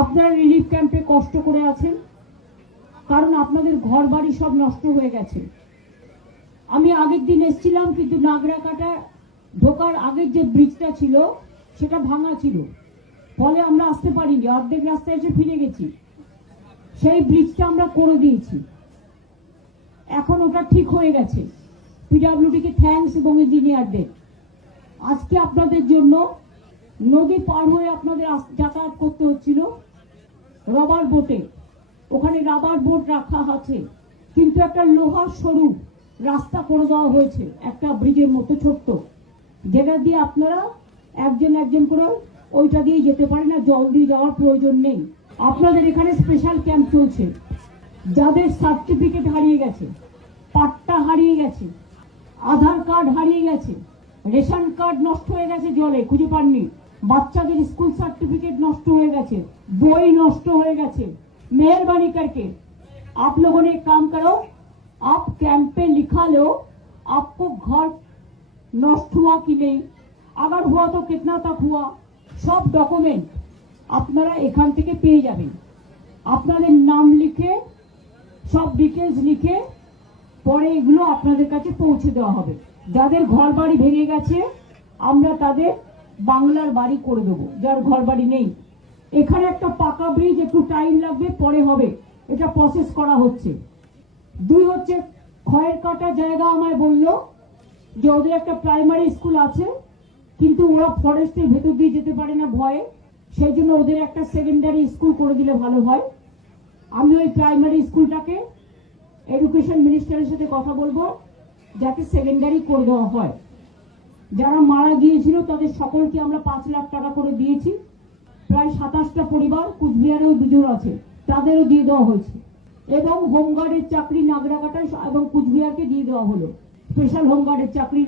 আপনারা রিলিফ ক্যাম্পে কষ্ট করে আছেন, কারণ আপনাদের ঘর বাড়ি সব নষ্ট হয়ে গেছে। আমি আগের দিন এসেছিলাম, কিন্তু নাগরাকাটা ঢোকার আগের যে ব্রিজটা ছিল সেটা ভাঙা ছিল, ফলে আমরা আসতে পারিনি, অর্ধেক রাস্তায় এসে ফিরে গেছি। সেই ব্রিজটা আমরা করে দিয়েছি, এখন ওটা ঠিক হয়ে গেছে। পিডব্লিউডি কে থ্যাঙ্কস এবং ইঞ্জিনিয়ারদের। আজকে আপনাদের জন্য নদী পার হয়ে আপনাদের যাতায়াত করতে হচ্ছিল রবার বোটে। ওখানে রাবার বোট রাখা আছে, কিন্তু একটা লোহার সরু রাস্তা করে দেওয়া হয়েছে, একটা ব্রিজের মতো ছোট্ট, যেটা দিয়ে আপনারা একজন একজন করে ওইটা দিয়ে যেতে পারেন, না জল দিয়ে যাওয়ার প্রয়োজন নেই। আপনাদের এখানে স্পেশাল ক্যাম্প চলছে। যাদের সার্টিফিকেট হারিয়ে গেছে, পাট্টা হারিয়ে গেছে, আধার কার্ড হারিয়ে গেছে, রেশন কার্ড নষ্ট হয়ে গেছে, জলে খুঁজে পাননি, বাচ্চাদের স্কুল সার্टिफिकेट नष्ट हो गए, बई नष्ट हो गए, मेहरबानी करके आप लोगों ने एक काम करो, आप कैंप पे लिखा लो आपको घर नष्ट हुआ कि नहीं, अगर हुआ तो कितना तक हुआ, सब डॉक्यूमेंट আপনারা এখান থেকে পেয়ে যাবেন। আপনাদের নাম লিখে সব ডিটেইলস লিখে পরে এগুলো আপনাদের কাছে পৌঁছে দেওয়া হবে। যাদের ঘর বাড়ি ভেঙে গেছে আমরা তাদের বাংলার বাড়ি করে দেবো, যার ঘর বাড়ি নেই। এখানে একটা পাকা ব্রিজ, একটু টাইম লাগবে, পরে হবে, এটা প্রসেস করা হচ্ছে। দুই হচ্ছে খয়ের কাটা জায়গা আমায় বললো যে ওদের একটা প্রাইমারি স্কুল আছে, কিন্তু ওরা ফরেস্টের ভেতর দিয়ে যেতে পারে না ভয়ে, সেই জন্য ওদের একটা সেকেন্ডারি স্কুল করে দিলে ভালো হয়। আমি ওই প্রাইমারি স্কুলটাকে এডুকেশন মিনিস্টারের সাথে কথা বলবো যাতে সেকেন্ডারি করে দেওয়া হয়। যারা মারা গিয়েছিল তাদের সকলকে আমরা 5 লাখ টাকা করে দিয়েছি। প্রায় 27টা পরিবার, কুচবিহারেও 2 জন আছে, তাদেরও দিয়ে দেওয়া হয়েছে। এবং হোমগার্ডের চাকরি নাগরাকাটায় এবং কুচবিহারকে দিয়ে দেওয়া হলো, স্পেশাল হোমগার্ডের চাকরি